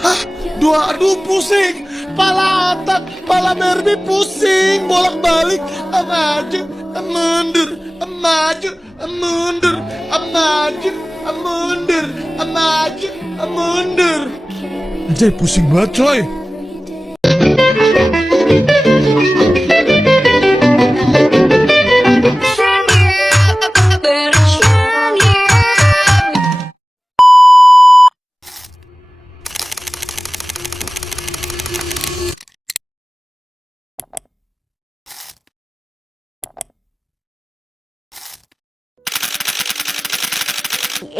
Hah? Aduh pusing. Pala otak, pala Barbie pusing. Bolak-balik. Maju, mundur. Maju, mundur. Maju, mundur. Maju, mundur. Anjay pusing banget coy.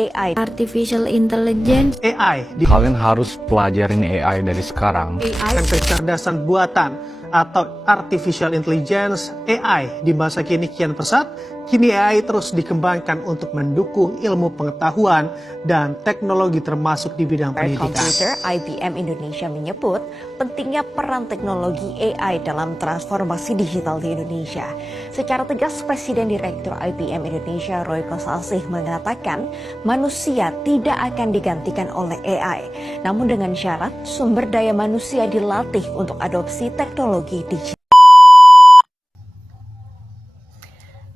AI, Artificial Intelligence. AI Kalian harus pelajarin AI dari sekarang. AI kecerdasan buatan atau Artificial Intelligence AI di masa kini kian pesat. Kini AI terus dikembangkan untuk mendukung ilmu pengetahuan dan teknologi termasuk di bidang pendidikan. Computer IBM Indonesia menyebut pentingnya peran teknologi AI dalam transformasi digital di Indonesia. Secara tegas, Presiden Direktur IBM Indonesia Roy Kosasih mengatakan manusia tidak akan digantikan oleh AI, namun dengan syarat sumber daya manusia dilatih untuk adopsi teknologi digital.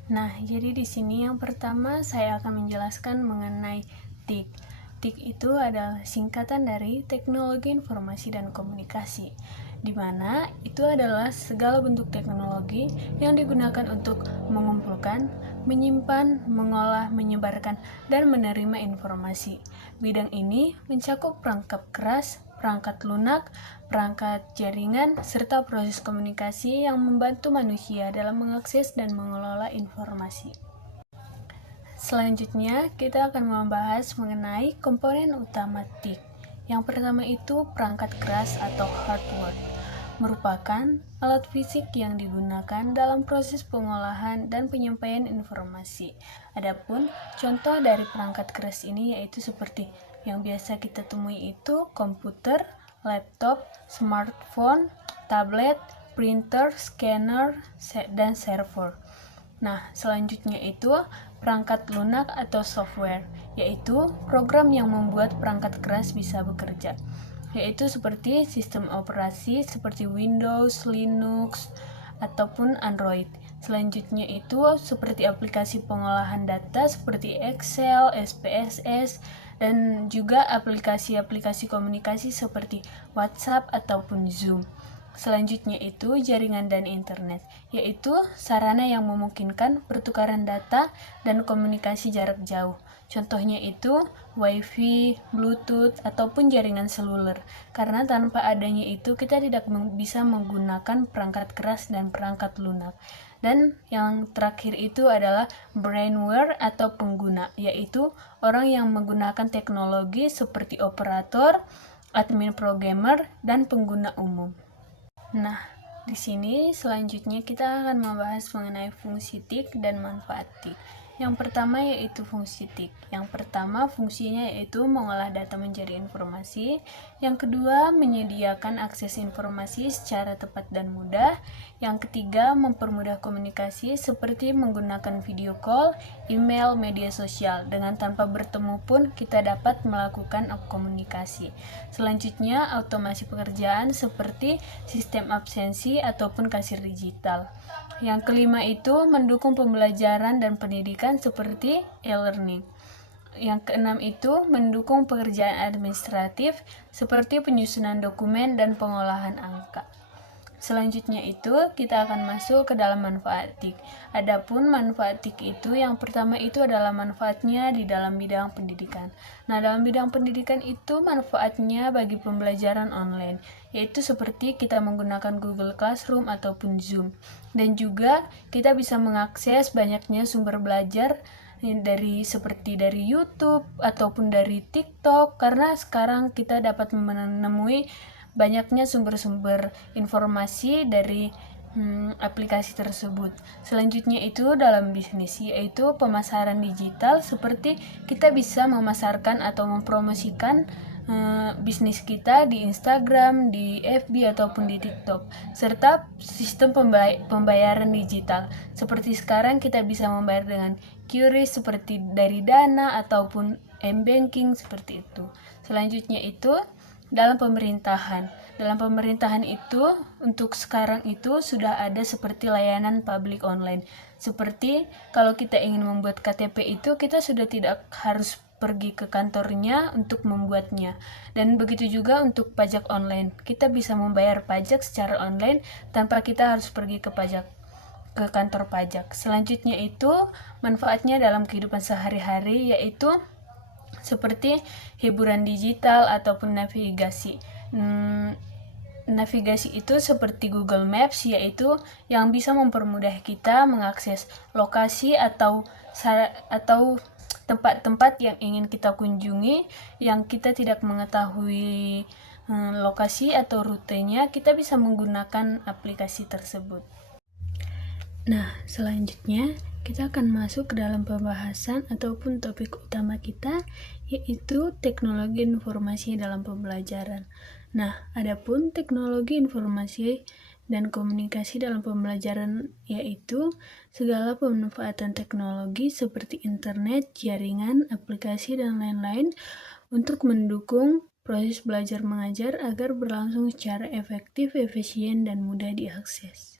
Nah, jadi di sini yang pertama saya akan menjelaskan mengenai TIK. TIK itu adalah singkatan dari Teknologi Informasi dan Komunikasi, di mana itu adalah segala bentuk teknologi yang digunakan untuk mengumpulkan, menyimpan, mengolah, menyebarkan, dan menerima informasi. Bidang ini mencakup perangkat keras, perangkat lunak, perangkat jaringan, serta proses komunikasi yang membantu manusia dalam mengakses dan mengelola informasi. Selanjutnya, kita akan membahas mengenai komponen utama TIK. Yang pertama itu perangkat keras atau hardware, merupakan alat fisik yang digunakan dalam proses pengolahan dan penyampaian informasi. Adapun contoh dari perangkat keras ini yaitu seperti yang biasa kita temui itu komputer, laptop, smartphone, tablet, printer, scanner, dan server. Nah, selanjutnya itu perangkat lunak atau software, yaitu program yang membuat perangkat keras bisa bekerja, yaitu seperti sistem operasi seperti Windows, Linux, ataupun Android. Selanjutnya itu seperti aplikasi pengolahan data seperti Excel, SPSS, dan juga aplikasi-aplikasi komunikasi seperti WhatsApp ataupun Zoom. Selanjutnya itu jaringan dan internet, yaitu sarana yang memungkinkan pertukaran data dan komunikasi jarak jauh. Contohnya itu Wi-Fi, Bluetooth, ataupun jaringan seluler. Karena tanpa adanya itu kita tidak bisa menggunakan perangkat keras dan perangkat lunak. Dan yang terakhir itu adalah brainware atau pengguna, yaitu orang yang menggunakan teknologi seperti operator, admin programmer, dan pengguna umum. Nah, di sini selanjutnya kita akan membahas mengenai fungsi TIK dan manfaat TIK. Yang pertama yaitu fungsi TIK. Yang pertama fungsinya yaitu mengolah data menjadi informasi. Yang kedua menyediakan akses informasi secara tepat dan mudah. Yang ketiga mempermudah komunikasi seperti menggunakan video call, email, media sosial. Dengan tanpa bertemu pun kita dapat melakukan komunikasi. Selanjutnya otomasi pekerjaan seperti sistem absensi ataupun kasir digital. Yang kelima itu mendukung pembelajaran dan pendidikan seperti e-learning. Yang keenam itu mendukung pekerjaan administratif seperti penyusunan dokumen dan pengolahan angka. Selanjutnya itu kita akan masuk ke dalam manfaat TIK. Adapun manfaat TIK itu yang pertama itu adalah manfaatnya di dalam bidang pendidikan. Nah, dalam bidang pendidikan itu manfaatnya bagi pembelajaran online, yaitu seperti kita menggunakan Google Classroom ataupun Zoom. Dan juga kita bisa mengakses banyaknya sumber belajar seperti dari YouTube ataupun dari TikTok, karena sekarang kita dapat menemui banyaknya sumber-sumber informasi dari aplikasi tersebut. Selanjutnya itu dalam bisnis, yaitu pemasaran digital, seperti kita bisa memasarkan atau mempromosikan bisnis kita di Instagram, di FB ataupun di TikTok, serta sistem pembayaran digital. Seperti sekarang kita bisa membayar dengan QRIS seperti dari Dana ataupun M-Banking seperti itu. Selanjutnya itu dalam pemerintahan. Dalam pemerintahan itu, untuk sekarang itu sudah ada seperti layanan public online. Seperti kalau kita ingin membuat KTP itu, kita sudah tidak harus pergi ke kantornya untuk membuatnya. Dan begitu juga untuk pajak online. Kita bisa membayar pajak secara online tanpa kita harus pergi ke kantor pajak. Selanjutnya itu manfaatnya dalam kehidupan sehari-hari, yaitu seperti hiburan digital ataupun navigasi. Navigasi itu seperti Google Maps, yaitu yang bisa mempermudah kita mengakses lokasi atau tempat-tempat yang ingin kita kunjungi yang kita tidak mengetahui lokasi atau rutenya. Kita bisa menggunakan aplikasi tersebut. Nah, selanjutnya kita akan masuk ke dalam pembahasan ataupun topik utama kita, yaitu teknologi informasi dalam pembelajaran. Nah, adapun teknologi informasi dan komunikasi dalam pembelajaran yaitu segala pemanfaatan teknologi seperti internet, jaringan, aplikasi, dan lain-lain untuk mendukung proses belajar mengajar agar berlangsung secara efektif, efisien, dan mudah diakses.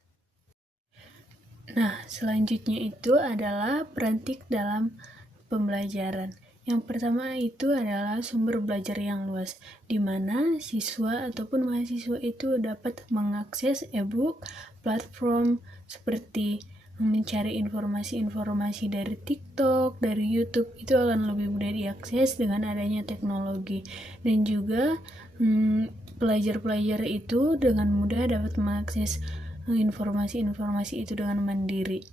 Nah, selanjutnya itu adalah peran TIK dalam pembelajaran. Yang pertama itu adalah sumber belajar yang luas, di mana siswa ataupun mahasiswa itu dapat mengakses e-book, platform seperti mencari informasi-informasi dari TikTok, dari YouTube, itu akan lebih mudah diakses dengan adanya teknologi. Dan juga pelajar-pelajar itu dengan mudah dapat mengakses informasi-informasi itu dengan mandiri.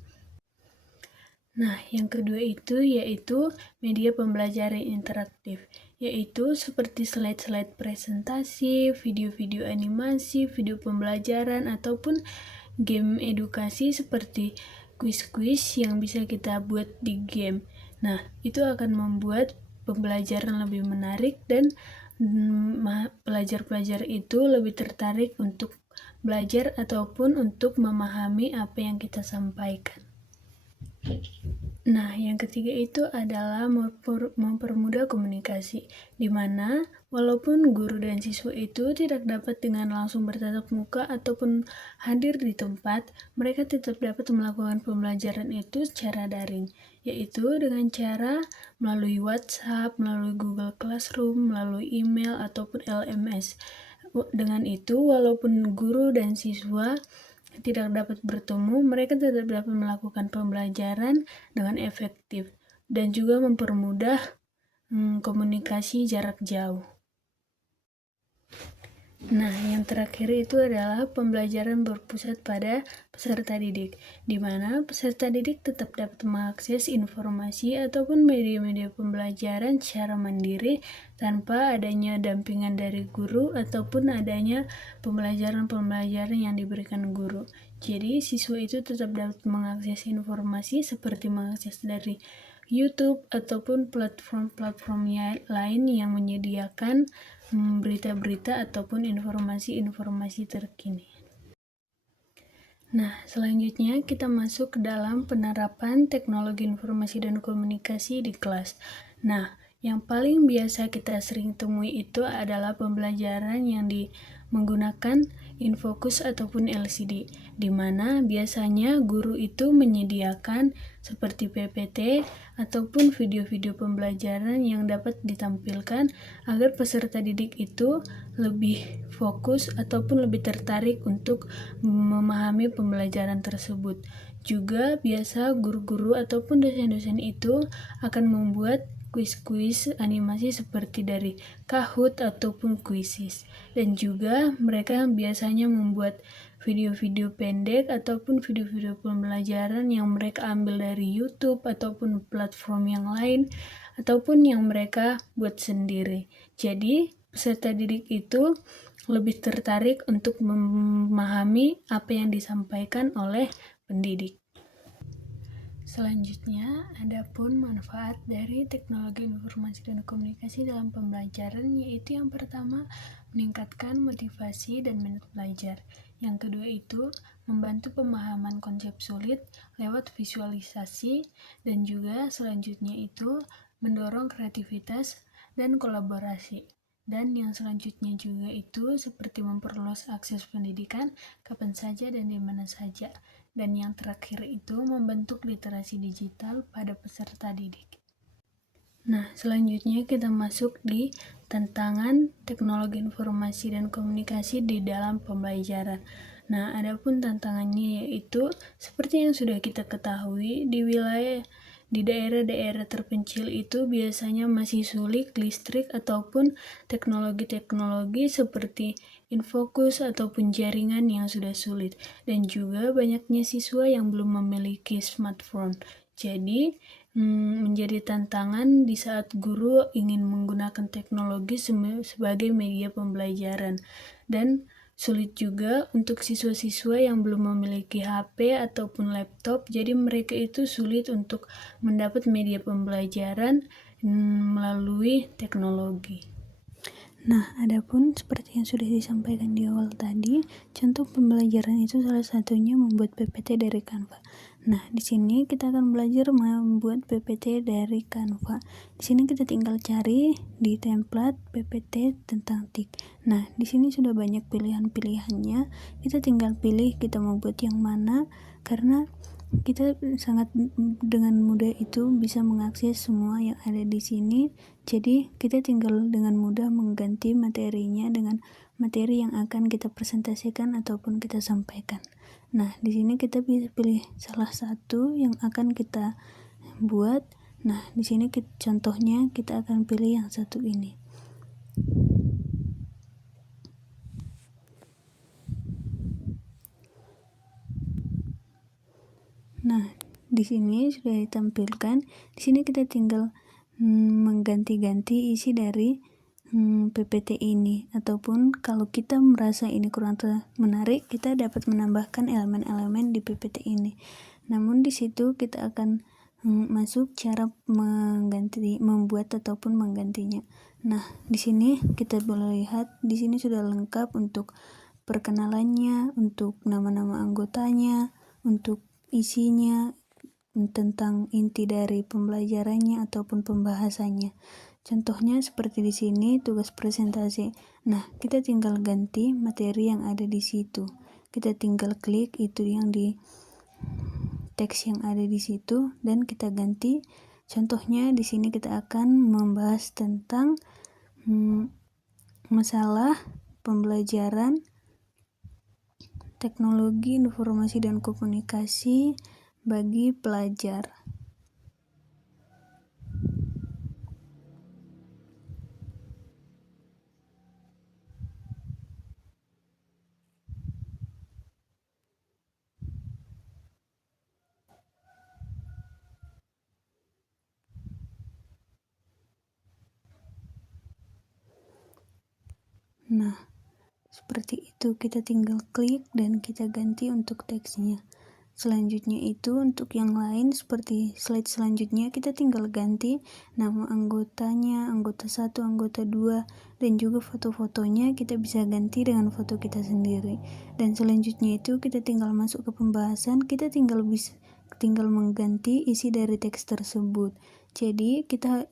Nah, yang kedua itu yaitu media pembelajaran interaktif, yaitu seperti slide-slide presentasi, video-video animasi, video pembelajaran, ataupun game edukasi seperti kuis-kuis yang bisa kita buat di game. Nah, itu akan membuat pembelajaran lebih menarik dan pelajar-pelajar itu lebih tertarik untuk belajar ataupun untuk memahami apa yang kita sampaikan. Nah, yang ketiga itu adalah mempermudah komunikasi, di mana walaupun guru dan siswa itu tidak dapat dengan langsung bertatap muka ataupun hadir di tempat, mereka tetap dapat melakukan pembelajaran itu secara daring, yaitu dengan cara melalui WhatsApp, melalui Google Classroom, melalui email, ataupun LMS. Dengan itu, walaupun guru dan siswa tidak dapat bertemu, mereka tetap dapat melakukan pembelajaran dengan efektif dan juga mempermudah komunikasi jarak jauh. Nah, yang terakhir itu adalah pembelajaran berpusat pada peserta didik, di mana peserta didik tetap dapat mengakses informasi ataupun media-media pembelajaran secara mandiri tanpa adanya dampingan dari guru ataupun adanya pembelajaran-pembelajaran yang diberikan guru. Jadi, siswa itu tetap dapat mengakses informasi seperti mengakses dari YouTube ataupun platform-platform lain yang menyediakan berita-berita ataupun informasi-informasi terkini. Nah, selanjutnya kita masuk ke dalam penerapan teknologi informasi dan komunikasi di kelas. Nah, yang paling biasa kita sering temui itu adalah pembelajaran yang menggunakan Infocus ataupun LCD, di mana biasanya guru itu menyediakan seperti PPT ataupun video-video pembelajaran yang dapat ditampilkan agar peserta didik itu lebih fokus ataupun lebih tertarik untuk memahami pembelajaran tersebut. Juga biasa guru-guru ataupun dosen-dosen itu akan membuat kuis-kuis animasi seperti dari Kahoot ataupun Quizizz, dan juga mereka biasanya membuat video-video pendek ataupun video-video pembelajaran yang mereka ambil dari YouTube ataupun platform yang lain ataupun yang mereka buat sendiri. Jadi peserta didik itu lebih tertarik untuk memahami apa yang disampaikan oleh pendidik. Selanjutnya, adapun manfaat dari teknologi informasi dan komunikasi dalam pembelajaran, yaitu yang pertama, meningkatkan motivasi dan minat belajar. Yang kedua itu, membantu pemahaman konsep sulit lewat visualisasi, dan juga selanjutnya itu, mendorong kreativitas dan kolaborasi. Dan yang selanjutnya juga itu seperti memperluas akses pendidikan kapan saja dan di mana saja. Dan yang terakhir itu membentuk literasi digital pada peserta didik. Nah, selanjutnya kita masuk di tantangan teknologi informasi dan komunikasi di dalam pembelajaran. Nah, adapun tantangannya yaitu seperti yang sudah kita ketahui di daerah-daerah terpencil itu biasanya masih sulit listrik ataupun teknologi-teknologi seperti infokus ataupun jaringan yang sudah sulit, dan juga banyaknya siswa yang belum memiliki smartphone. Jadi, menjadi tantangan di saat guru ingin menggunakan teknologi sebagai media pembelajaran, dan sulit juga untuk siswa-siswa yang belum memiliki HP ataupun laptop, jadi mereka itu sulit untuk mendapat media pembelajaran melalui teknologi. Nah, adapun seperti yang sudah disampaikan di awal tadi, contoh pembelajaran itu salah satunya membuat PPT dari Canva. Nah, di sini kita akan belajar membuat PPT dari Canva. Di sini kita tinggal cari di template PPT tentang TIK. Nah, di sini sudah banyak pilihan-pilihannya. Kita tinggal pilih kita mau buat yang mana, karena kita sangat dengan mudah itu bisa mengakses semua yang ada di sini. Jadi kita tinggal dengan mudah mengganti materinya dengan materi yang akan kita presentasikan ataupun kita sampaikan. Nah, di sini kita bisa pilih salah satu yang akan kita buat. Nah, di sini contohnya kita akan pilih yang satu ini. Nah, di sini sudah ditampilkan. Di sini kita tinggal mengganti-ganti isi dari PPT ini, ataupun kalau kita merasa ini kurang menarik, kita dapat menambahkan elemen-elemen di PPT ini. Namun di situ kita akan masuk cara membuat ataupun menggantinya. Nah, di sini kita boleh lihat di sini sudah lengkap untuk perkenalannya, untuk nama-nama anggotanya, untuk isinya, tentang inti dari pembelajarannya ataupun pembahasannya. Contohnya seperti di sini tugas presentasi. Nah, kita tinggal ganti materi yang ada di situ. Kita tinggal klik itu yang di teks yang ada di situ dan kita ganti. Contohnya di sini kita akan membahas tentang masalah pembelajaran teknologi informasi dan komunikasi bagi pelajar. Nah, seperti itu, kita tinggal klik dan kita ganti untuk teksnya. Selanjutnya itu untuk yang lain seperti slide selanjutnya kita tinggal ganti nama anggotanya, anggota 1, anggota 2, dan juga foto-fotonya kita bisa ganti dengan foto kita sendiri. Dan selanjutnya itu kita tinggal masuk ke pembahasan, kita tinggal mengganti isi dari teks tersebut. Jadi kita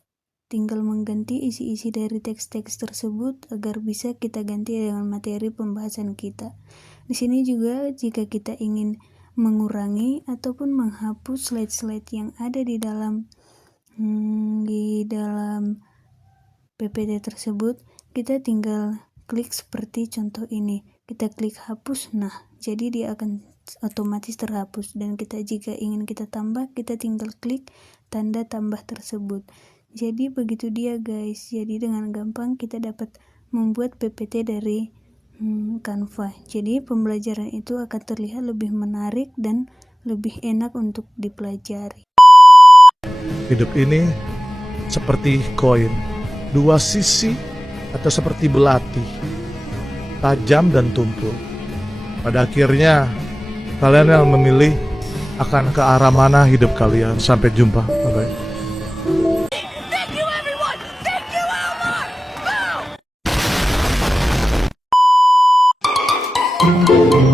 tinggal mengganti isi-isi dari teks-teks tersebut agar bisa kita ganti dengan materi pembahasan kita. Di sini juga jika kita ingin mengurangi ataupun menghapus slide-slide yang ada di dalam PPT tersebut, kita tinggal klik seperti contoh ini. Kita klik hapus, nah jadi dia akan otomatis terhapus, dan jika ingin kita tambah, kita tinggal klik tanda tambah tersebut. Jadi begitu dia guys, jadi dengan gampang kita dapat membuat PPT dari Canva. Jadi pembelajaran itu akan terlihat lebih menarik dan lebih enak untuk dipelajari. Hidup ini seperti koin, dua sisi atau seperti belati, tajam dan tumpul. Pada akhirnya kalian yang memilih akan ke arah mana hidup kalian. Sampai jumpa, bye-bye. Thank you, everyone. Thank you, Elmo.